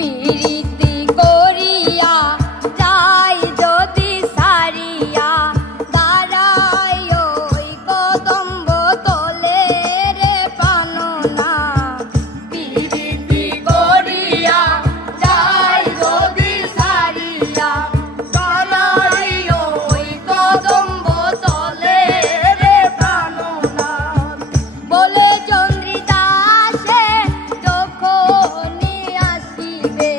পিরিতি করিয়া যাই যদি সারিয়া দাঁড়াই ওই কদম্ব তলে রে প্রাণনা পিরিতি করিয়া যাই যদি সারিয়া দাঁড়াই ওই কদম্ব তলে রে প্রাণনা বলে চন্দ্রিদাসে যখনই আসিবে